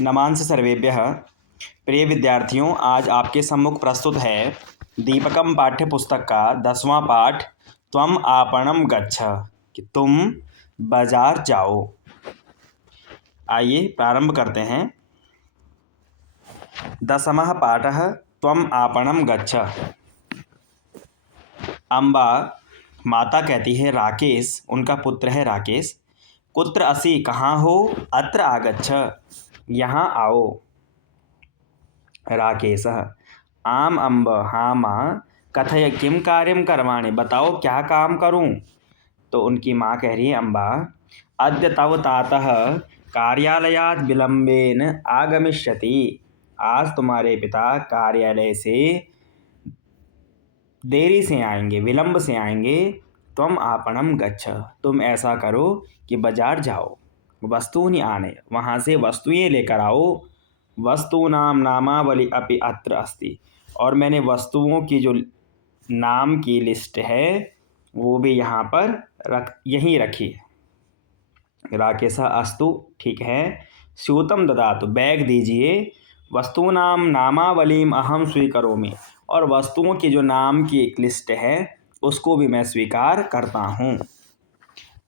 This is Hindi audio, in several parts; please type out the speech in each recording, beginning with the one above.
नमांसि सर्वेभ्यः। प्रिय विद्यार्थियों, आज आपके सम्मुख प्रस्तुत है दीपकम पाठ्यपुस्तक का 10वां पाठ त्वम आपणम गच्छ, कि तुम बाजार जाओ। आइए प्रारंभ करते हैं। 10वां पाठः त्वम आपणम गच्छ। अम्बा माता कहती है राकेश, उनका पुत्र है राकेश, कुत्र असि, कहाँ हो, अत्र आगच्छ, यहाँ आओ। राकेशः आम अम्ब, हाँ माँ, कथय किम कार्यम करवाणि, बताओ क्या काम करूं। तो उनकी माँ कह रही है अम्बा, अद्य तव तातः कार्यालयात् विलम्बेन आगमिष्यति, आज तुम्हारे पिता कार्यालय से देरी से आएंगे, विलंब से आएंगे। त्वम आपणम गच्छ, तुम ऐसा करो कि बाजार जाओ, वस्तूनि आने, वहाँ से वस्तुएं लेकर आओ। वस्तूनाम नामावली अपि अत्र अस्ति, और मैंने वस्तुओं की जो नाम की लिस्ट है वो भी यहाँ पर यहीं रखी है। राकेशः अस्तु, ठीक है। स्यूतं ददातु, बैग दीजिए। वस्तूनाम नामावलीम अहम स्वीकरोमि, और वस्तुओं की जो नाम की एक लिस्ट है उसको भी मैं स्वीकार करता हूँ।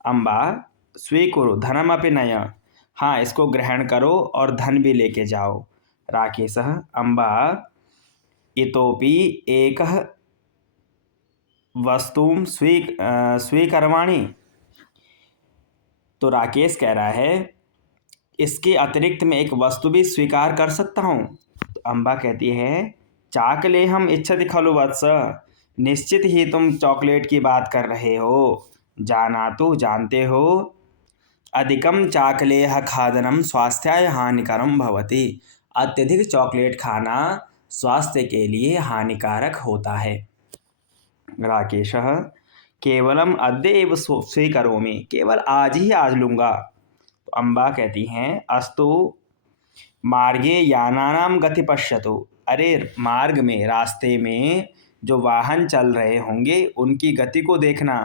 अम्बा स्वीकुरु धनमपि नय, हाँ इसको ग्रहण करो और धन भी लेके जाओ। राकेशः अम्बा इतोपि एकः वस्तुं स्वीकरवाणि, तो राकेश कह रहा है इसके अतिरिक्त मैं एक वस्तु भी स्वीकार कर सकता हूँ। तो अम्बा कहती है चाकलेहम इच्छति खलु वत्स, निश्चित ही तुम चॉकलेट की बात कर रहे हो। जानातु, जानते हो, अधिकम चाकलेह खादनम स्वास्थ्याय हानिकरम भवति, अत्यधिक चॉकलेट खाना स्वास्थ्य के लिए हानिकारक होता है। राकेशः केवलम अद्य एव स्वीकरोमि, केवल आज ही आज लूँगा। तो अम्बा कहती हैं अस्तु मार्गे यानानाम गति पश्यतु, अरे मार्ग में, रास्ते में जो वाहन चल रहे होंगे उनकी गति को देखना।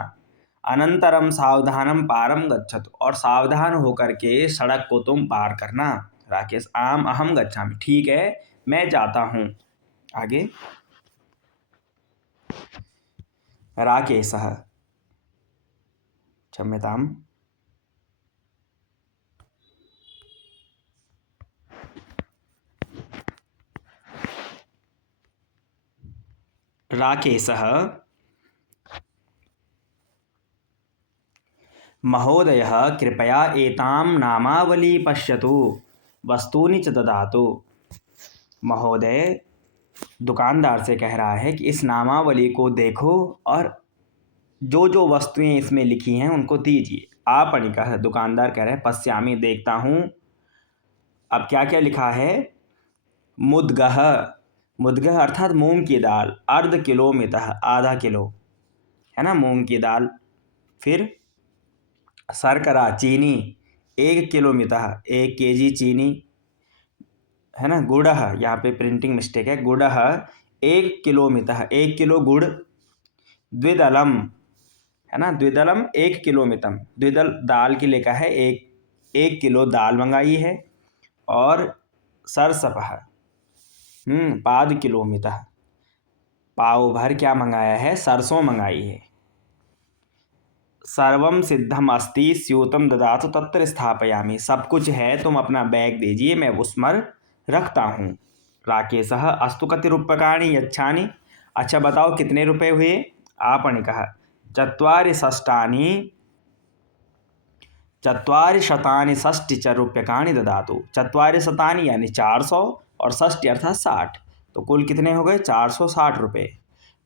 अनंतरम सावधानम पारम गच्छतु, और सावधान होकर के सड़क को तुम पार करना। राकेश आम अहम गच्छामि, ठीक है मैं जाता हूँ। आगे राकेशः क्षम्यताम्, राकेशः महोदयः कृपया एतां नामावली पश्यतु, वस्तूनि च ददातु। महोदय दुकानदार से कह रहा है कि इस नामावली को देखो और जो जो वस्तुएं इसमें लिखी हैं उनको दीजिए। आपणिकः दुकानदार कह रहे हैं पश्यामि, देखता हूँ। अब क्या क्या लिखा है, मुद्गः, मुद्गः अर्थात मूंग की दाल, अर्ध किलो मितः, आधा किलो है ना मूंग की दाल। फिर शर्करा, चीनी, 1 किलो मितः, 1 केजी चीनी है ना। गुड़ः, यहाँ पे प्रिंटिंग मिस्टेक है, गुड़ः 1 किलो मितः, 1 किलो गुड़। द्विदलम है ना, द्विदलम 1 किलो मितम, द्विदल दाल की लिखा है, 1 किलो दाल मंगाई है। और सरसपः पाद किलो मितः, पाव भर क्या मंगाया है, सरसों मंगाई है। सर्वम सिद्धम अस्ति स्यूतम ददातु तत्र स्थापयामि, सब कुछ है, तुम अपना बैग दीजिए मैं उसमें रखता हूँ। राकेशः अस्तु कति रूप्यकाणि यच्छानि, अच्छा बताओ कितने रुपए हुए। आपणिकः चत्वारि शतानि षष्टि च रूप्यकाणि ददातु, 4 शतानि यानी 400 और षष्टि अर्थात 60, तो कुल कितने हो गए 460 रुपये।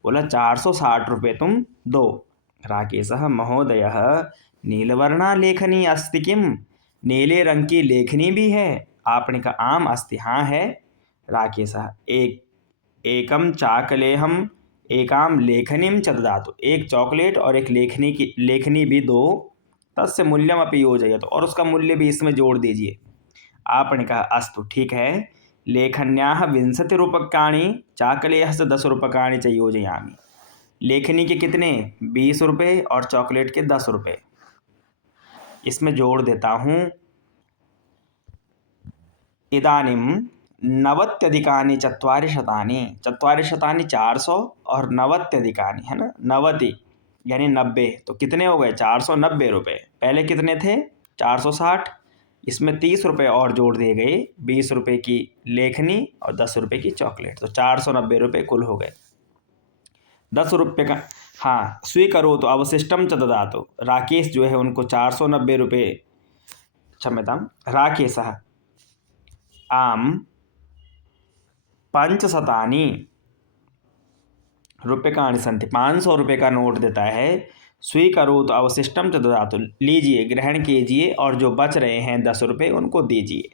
बोला 460 रुपये तुम दो। राकेशः महोदयः नीलवर्णा लेखनी अस्ति किम, नीले रंग की लेखनी भी है। आपणिक आम अस्ति, हाँ है। राकेशः एकम चाकलेहम एकाम लेखनीम च ददातु, एक चॉकलेट और एक लेखनी भी दो। तस्य मूल्यम अपि योजयतु, और उसका मूल्य भी इसमें जोड़ दीजिए। आपणिकः अस्तु, ठीक है। लेखन्याः 20 रूप्यकाणि, चाकलेहस्य 10 रूप्यकाणि च योजयामि, लेखनी के कितने 20 रुपये और चॉकलेट के 10 रुपये इसमें जोड़ देता हूँ। इदानीं नवत्यधिकानि चत्वारिशतानि, 400 और नवत्यधिकानि, है ना, 90 यानी 90, तो कितने हो गए? 490 रुपये। पहले कितने थे? 460। इसमें 30 रुपये और जोड़ दिए गए, 20 रुपये की लेखनी और 10 रुपये की चॉकलेट, तो 490 रुपये कुल हो गए। 10 रुपये का, हाँ, स्वीकरो तो अवशिष्टम च ददातु। राकेश जो है उनको 490 रुपये, क्षम्यतां, राकेशः आम 500 रूप्यकाणि सन्ति, 500 रुपये का नोट देता है। स्वीकरोतु अवशिष्टम च ददातु, लीजिए, ग्रहण कीजिए, और जो बच रहे हैं 10 रुपये उनको दीजिए।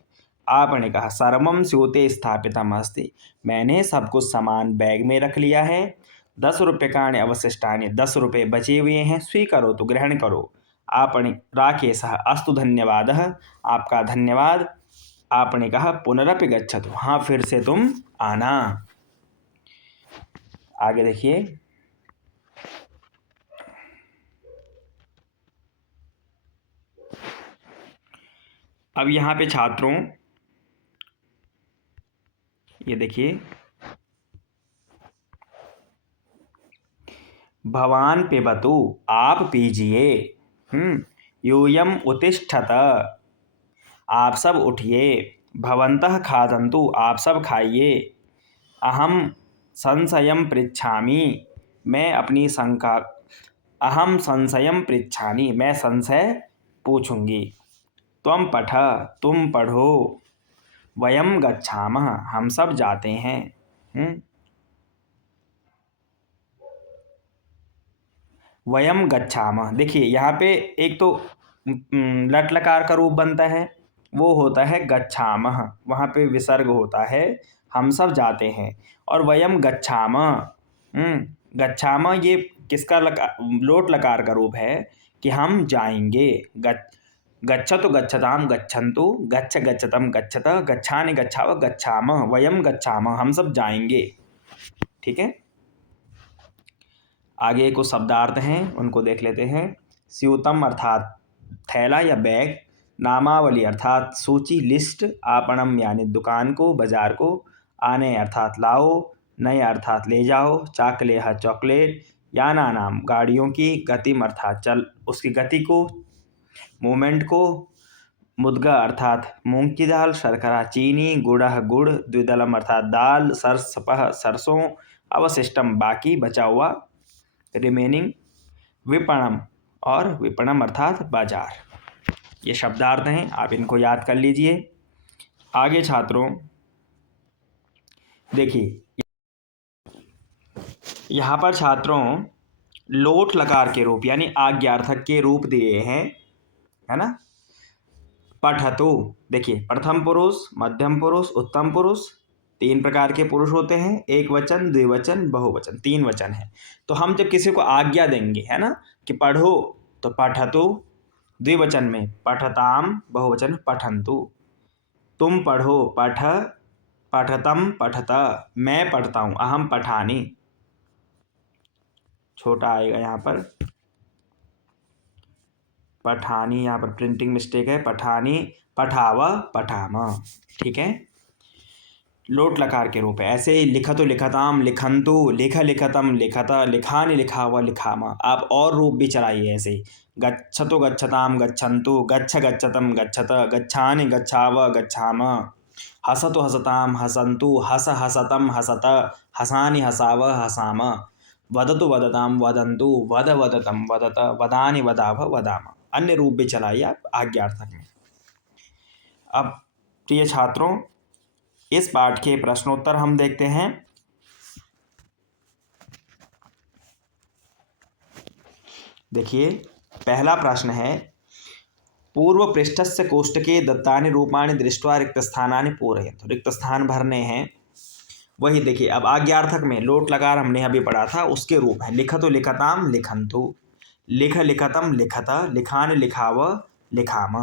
आपने कहा सर्वम स्यूते स्थापितम अस्ति, मैंने सब कुछ सामान बैग में रख लिया है। 10 रूप्यकाणि अवशिष्टानि, 10 रुपये बचे हुए हैं। स्वीकरोतु, ग्रहण करो। आपने राकेशः अस्तु धन्यवादः, आपका धन्यवाद। आपने कहा पुनरपि गच्छतु, हाँ, फिर से तुम आना। आगे देखिए, अब यहाँ पे छात्रों, ये देखिए, भवान पिबतु, आप पीजिए। यूयम उत्तिष्ठत, आप सब उठिए। भवन्तः खादन्तु, आप सब खाइए। अहम संशयं पृच्छामि, मैं अपनी शंका, अहम संशयं पृच्छामि, मैं संशय पूछूंगी। त्वं पठ, तुम पढ़ो। वयम गच्छामः, हम सब जाते हैं। वयम गच्छामः, देखिए यहाँ पे एक तो लट लकार का रूप बनता है, वो होता है गच्छामः, वहाँ पे विसर्ग होता है, हम सब जाते हैं। और वयम गच्छामः, गच्छामः ये किसका लोट लकार का रूप है कि हम जाएंगे। गच्छतु गच्छताम गच्छन्तु, गच्छ गच्छतम गच्छत, गच्छानि गच्छाव गच्छामः, वयम गच्छामः, हम सब जाएंगे। ठीक है, आगे कुछ शब्दार्थ हैं, उनको देख लेते हैं। स्यूतम अर्थात थैला या बैग, नामावली अर्थात सूची, लिस्ट, आपणम यानी दुकान को, बाजार को, आने अर्थात लाओ, नए अर्थात ले जाओ, चाकलेह चॉकलेट, याना नाम गाड़ियों की, गतिम अर्थात चल, उसकी गति को, मूवमेंट को, मुद्गा अर्थात मूंग की दाल, शर्करा चीनी, गुड़ह गुड़, द्विदलम अर्थात दाल, सरसपह सरसों, अवशिष्टम बाकी, बचा हुआ, रिमेनिंग, विपणम, और विपणम अर्थात बाजार। ये शब्दार्थ हैं, आप इनको याद कर लीजिए। आगे छात्रों देखिए, यहाँ पर छात्रों लोट लकार के रूप यानी आज्ञार्थक के रूप दिए हैं, है ना। पठतु, देखिए, प्रथम पुरुष, मध्यम पुरुष, उत्तम पुरुष, 3 प्रकार के पुरुष होते हैं, एक वचन, द्विवचन, बहुवचन, 3 वचन है। तो हम जब किसी को आज्ञा देंगे, है ना, कि पढ़ो, तो पठतु द्विवचन में, पठताम बहुवचन पठन्तु, तुम पढ़ो, पठ, पठतम पठत, मैं पढ़ता हूँ, अहम पठानी, छोटा आएगा यहाँ पर, पठानी, यहाँ पर प्रिंटिंग मिस्टेक है, पठानी, पठाव, पठाम। ठीक है, लोट लकार के रूप है। ऐसे ही लिखतु लिखताम लिखन्तु, लिख लिखतम लिखत, लिखानि लिखाव लिखाम, आप और रूप भी चलाइए ऐसे ही। गच्छतु गच्छताम गच्छन्तु, गच्छ गच्छतम गच्छत, गच्छानि गच्छाव गच्छाम, हसतु हसताम हसन्तु, हस हसतम हसत, हसानि हसाव हसाम, वदतु वदताम वदन्तु, वद वदतम वदत, वदानि वदाव वदाम। अन्य रूप भी चलाइए आप आज्ञार्थक में। अब प्रिय छात्रों, इस पाठ के प्रश्नोत्तर हम देखते हैं। देखिए, पहला प्रश्न है, पूर्व पृष्ठस्य कोष्टके दत्तानि रूपाणि दृष्ट्वा रिक्तस्थानानि पूरयन्तु, रिक्त स्थान भरने हैं। वही देखिए, अब आज्ञार्थक में लोट लकार हमने अभी पढ़ा था, उसके रूप है लिखतु लिखताम लिखन्तु, लिख लिखतम लिखत, लिखानि लिखाव लिखाम।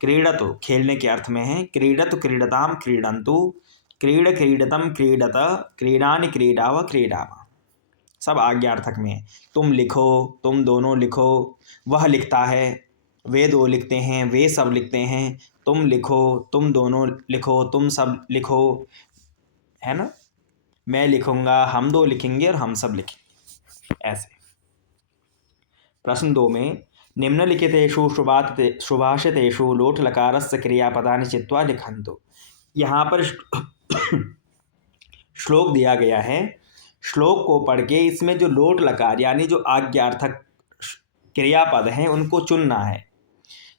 क्रीडतु खेलने के अर्थ में है, क्रीडतु क्रीडताम क्रीडन्तु, क्रीड क्रीडतम क्रीडत, क्रीडानि क्रीडाव क्रीडाम, सब आज्ञार्थक में है। तुम लिखो, तुम दोनों लिखो, वह लिखता है, वे दो लिखते हैं, वे सब लिखते हैं, तुम लिखो, तुम दोनों लिखो, तुम सब लिखो, है ना। मैं लिखूंगा, हम दो लिखेंगे और हम सब लिखेंगे, ऐसे। प्रश्न 2 में निम्नलिखितेषु सुभाषितेषु लोट लकारस्य क्रियापदानि चित्वा लिखन्तु। यहाँ पर श्लोक दिया गया है। श्लोक को पढ़ के इसमें जो लोट लकार यानी जो आज्ञार्थक क्रियापद हैं उनको चुनना है।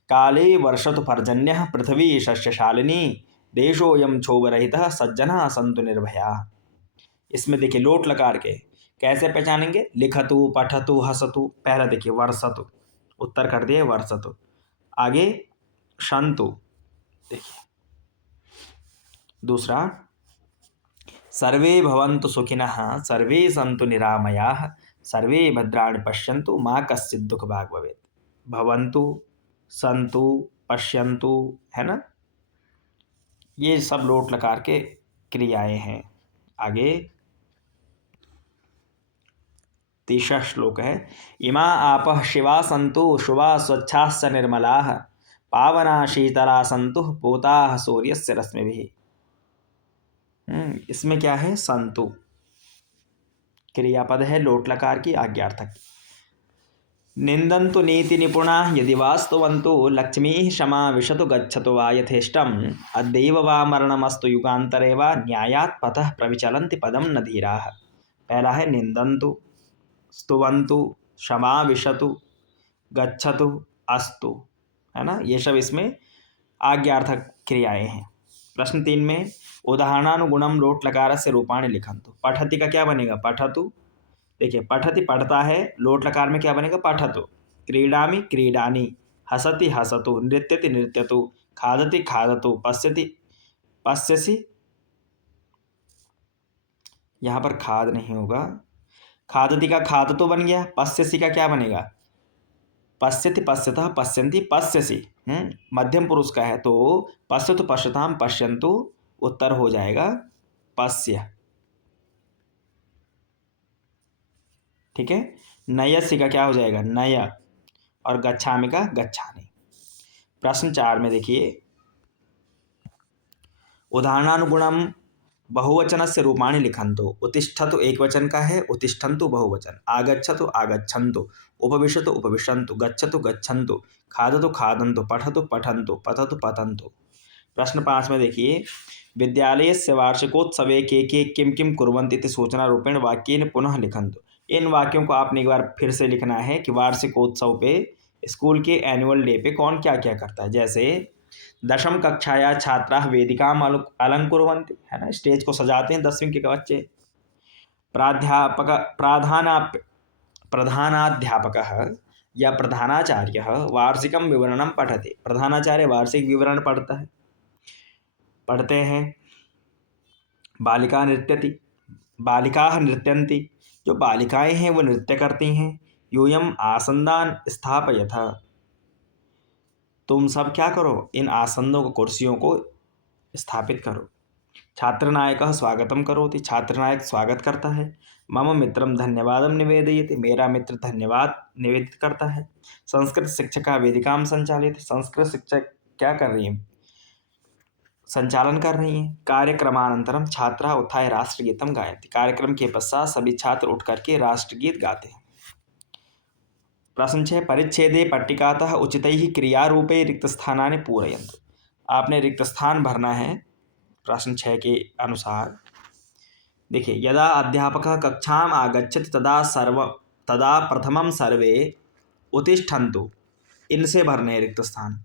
काले वर्षतु पर्जन्यः पृथ्वी शस्यशालिनी देशोऽयं क्षोभरहितः सज्जनाः सन्तु निर्भयाः। इसमें देखिए लोट लकार के कैसे पहचानेंगे। लिखतु, पठतु, हसतु। पहला देखिए वर्षतु, उत्तर कर दिए वर्षतु। आगे शन्तु, देखिए दूसरा सर्वे भवन्तु सुखिनः सर्वे सन्तु निरामयाः सर्वे भद्राणि पश्यन्तु मा कश्चित् दुःखभाग् भवेत्। भवन्तु, संतु, पश्यन्तु, है ना, ये सब लोट लकार के क्रियाएं हैं। आगे तीसरा श्लोक है। इमा आपः शिवा सन्तु शुवा स्वच्छाश्च निर्मलाः पावना शीतला सन्तु पूताः सूर्यस्य रश्मिभिः। इसमें क्या है, संतु क्रियापद है लोट लकार की आज्ञार्थक। निंदन्तु नीति निपुणा यदि वास्तुवन्तु लक्ष्मी क्षमा विशतु गच्छतु वा यथेष्टम अद्यैव वा मरणमस्तु युगान्तरे वा न्यायात् पतः प्रविचलन्ति पदम न धीराः। पहला है निंदन्तु, स्तुवन्तु, क्षमा विशतु, गच्छतु, अस्तु, है ना, ये सब इसमें आज्ञार्थक क्रियाएं हैं। प्रश्न 3 में उदाहरणानुगुणम लोट लकारस्य रूपाणि लिखन्तु। पठति का क्या बनेगा, पठतु। देखिए पठति पढ़ता है, लोट लकार में क्या बनेगा, पठतु। क्रीडामि क्रीडानि, हसति हसतु, नृत्यति नृत्यतु, खादति खादतु, पश्यति पश्यसि, यहाँ पर खाद नहीं होगा, खादति का खादतु बन गया। पश्यसि का क्या बनेगा, पश्यति पश्यतः पश्यन्ति पश्यसि। मध्यम पुरुष का है तो पश्यतु पश्यताम पश्यन्तु, उत्तर हो जाएगा पश्य। ठीक है। नयस्य का क्या हो जाएगा, नय, और गच्छामि का गच्छामि। प्रश्न 4 में देखिए उदाहरणानुगुणम बहुवचनस्य रूपाणि लिखन्तु। उत्तिष्ठतु एक वचन का है, उत्तिष्ठन्तु बहुवचन। आगच्छतु आगच्छन्तु, उपविशतु उपविशन्तु, गच्छतु गच्छन्तु, खादतु खादन्तु, पठतु पठन्तु, पततु पतन्तु। प्रश्न 5 में देखिए विद्यालयस्य वार्षिकोत्सवे के किं किं कुर्वन्ति इति सूचनारूपेण वाक्येन पुनः लिखन्तु। इन वाक्यों को आपने एक बार फिर से लिखना है कि वार्षिकोत्सव पे, स्कूल के एनुअल डे पे कौन क्या क्या करता है। जैसे 10वीं कक्षाया छात्राः वेदिकाम् अलंकुर्वन्ति, है ना, स्टेज को सजाते हैं 10वीं के बच्चे। प्रधानाध्यापकः या प्रधानाचार्यः वार्षिकं विवरणं पठति। प्रधानाचार्य वार्षिक विवरण पढ़ते हैं। बालिका नृत्यति, बालिकाः नृत्यन्ति, जो बालिकाएं हैं वो नृत्य करती हैं। यूयम आसन्दान स्थापयथ, तुम सब क्या करो, इन आसनों को, कुर्सियों को स्थापित करो। छात्रनायकः स्वागतं करोति, छात्रनायक स्वागत करता है। मम मित्रं धन्यवादं निवेदयति, मेरा मित्र धन्यवाद निवेदित करता है। संस्कृत शिक्षिका वेदिकां संचालित, संस्कृत शिक्षक क्या कर रही हैं, संचालन कर रही हैं। कार्यक्रमानंतरम छात्रा उत्थाय राष्ट्रगीतम गायन्ति, कार्यक्रम के पश्चात सभी छात्र उठ करके राष्ट्रगीत गाते हैं। प्रश्न 6 परिच्छेदे पट्टिकातः उचितैः क्रियारूपे रिक्तस्थानानि पूरयन्तु। आपने रिक्त स्थान भरना है प्रश्न 6 के अनुसार। देखिए यदा अध्यापकः कक्षाम् आगच्छति तदा प्रथमं सर्वे उत्तिष्ठन्तु, इनसे भरने रिक्त स्थान।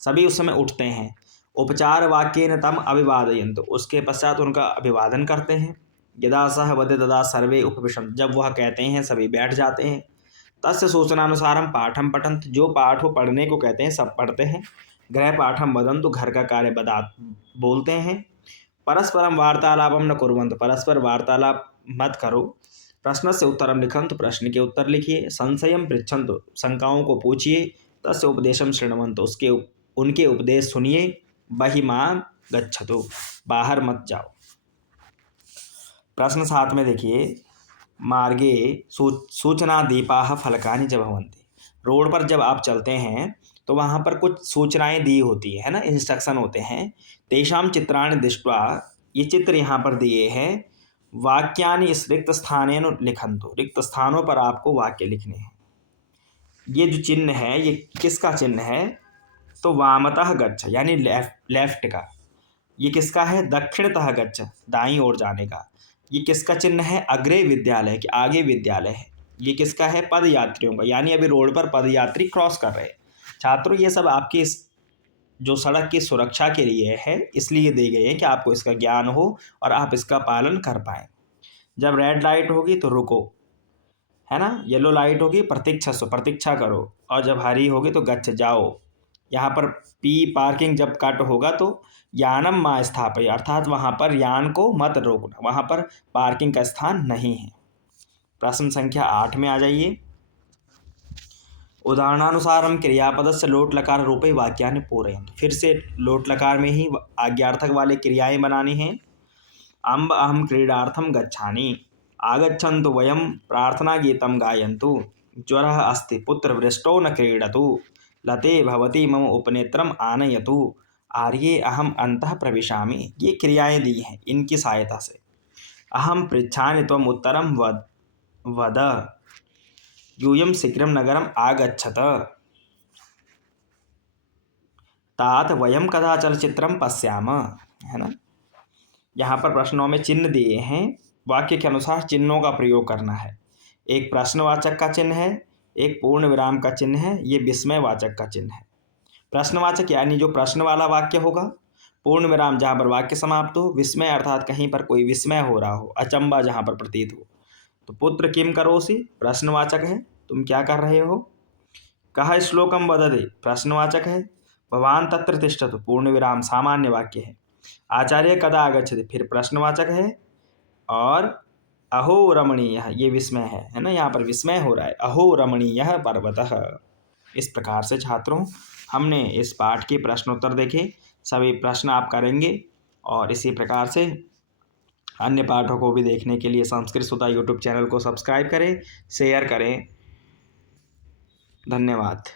सभी उस समय उठते हैं। उपचार वाक्येन तम अभिवादयन्तु, उसके पश्चात उनका अभिवादन करते हैं। यदा सः वदति तदा सर्वे उपविशन्ति, जब वह कहते हैं सभी बैठ जाते हैं। तस्य सूचनानुसारम पाठम पठन्तु, जो पाठ वो पढ़ने को कहते हैं सब पढ़ते हैं। गृह पाठम वदन्तु, घर का कार्य बोलते हैं। परस्परम वार्तालापम न कुर्वन्तु, परस्पर वार्तालाप मत करो। प्रश्न से उत्तरम लिखन्तु, प्रश्न के उत्तर लिखिए। संशयम पृच्छन्तु, शंकाओं को पूछिए। तस्य उपदेशम शृण्वन्तु, उनके उपदेश सुनिए। बहिर्मा गच्छतु, बाहर मत जाओ। प्रश्न 7 में देखिए मार्गे सूचना दीपाः फलकानि च भवन्ति। रोड पर जब आप चलते हैं तो वहाँ पर कुछ सूचनाएं दी होती है ना, इंस्ट्रक्शन होते हैं। तेषां चित्राणि दृष्ट्वा, ये चित्र यहाँ पर दिए हैं, वाक्यानि इस रिक्त स्थानेन लिखन्तु, रिक्त स्थानों पर आपको वाक्य लिखने हैं। ये जो चिन्ह है ये किसका चिन्ह है? तो वामतः गच्छ यानी लेफ्ट का। ये किसका है? दक्षिणतः गच्छ, दाईं ओर जाने का। ये किसका चिन्ह है? अग्रे विद्यालय, कि आगे विद्यालय है। ये किसका है? पद यात्रियों का, यानी अभी रोड पर पद यात्री क्रॉस कर रहे हैं। छात्रों, ये सब आपकी जो सड़क की सुरक्षा के लिए है, इसलिए दिए गए हैं कि आपको इसका ज्ञान हो और आप इसका पालन कर पाएँ। जब रेड लाइट होगी तो रुको, है ना। येलो लाइट होगी प्रतीक्षा करो, और जब हरी होगी तो गच्छ जाओ। यहाँ पर पी पार्किंग जब कट होगा तो यानम मा स्थापय, अर्थात वहाँ पर यान को मत रोकना, वहाँ पर पार्किंग का स्थान नहीं है। प्रश्न संख्या 8 में आ जाइए। उदाहरणानुसारम क्रियापदस्य लोट लकार रूपे वाक्यानि पूरयन्तु। फिर से लोट लकार में ही आज्ञार्थक वाले क्रियाएं बनानी हैं। अम्ब अहम क्रीडार्थम गच्छामि, आगच्छन्तु वयं प्रार्थनागीतं गायन्तु, ज्वरः अस्ति पुत्रवृष्टौ न क्रीडतु, लते भवती मम उपनेत्रम आनयतु, आर्ये अहम अंतः प्रविशामि। ये क्रियाएं दी हैं, इनकी सहायता से अहम पृच्छामि त्वम उत्तरम वद, यूयं शीघ्रं नगरम आगच्छत, तात वयं कदा चलचित्रम पश्याम, है ना। यहाँ पर प्रश्नों में चिन्ह दिए हैं, वाक्य के अनुसार चिन्हों का प्रयोग करना है। एक प्रश्नवाचक का चिन्ह है, एक पूर्ण विराम का चिन्ह है, ये विस्मयवाचक का चिन्ह है। प्रश्नवाचक यानी जो प्रश्न वाला वाक्य होगा, पूर्ण विराम जहाँ पर वाक्य समाप्त हो, विस्मय अर्थात कहीं पर कोई विस्मय हो रहा हो, अचंबा जहाँ पर प्रतीत हो। तो पुत्र किम करोसि प्रश्नवाचक है, तुम क्या कर रहे हो। कः श्लोकम वदति प्रश्नवाचक है। भवान तत्र तिष्ठतु पूर्ण विराम सामान्य वाक्य है। आचार्य कदा आगच्छति फिर प्रश्नवाचक है। और अहो रमणीयः ये विस्मय है ना, यहाँ पर विस्मय हो रहा है। अहो रमणीयः पर्वतः। इस प्रकार से छात्रों हमने इस पाठ के प्रश्नोत्तर देखे, सभी प्रश्न आप करेंगे, और इसी प्रकार से अन्य पाठों को भी देखने के लिए संस्कृत सुधा यूट्यूब चैनल को सब्सक्राइब करें, शेयर करें। धन्यवाद।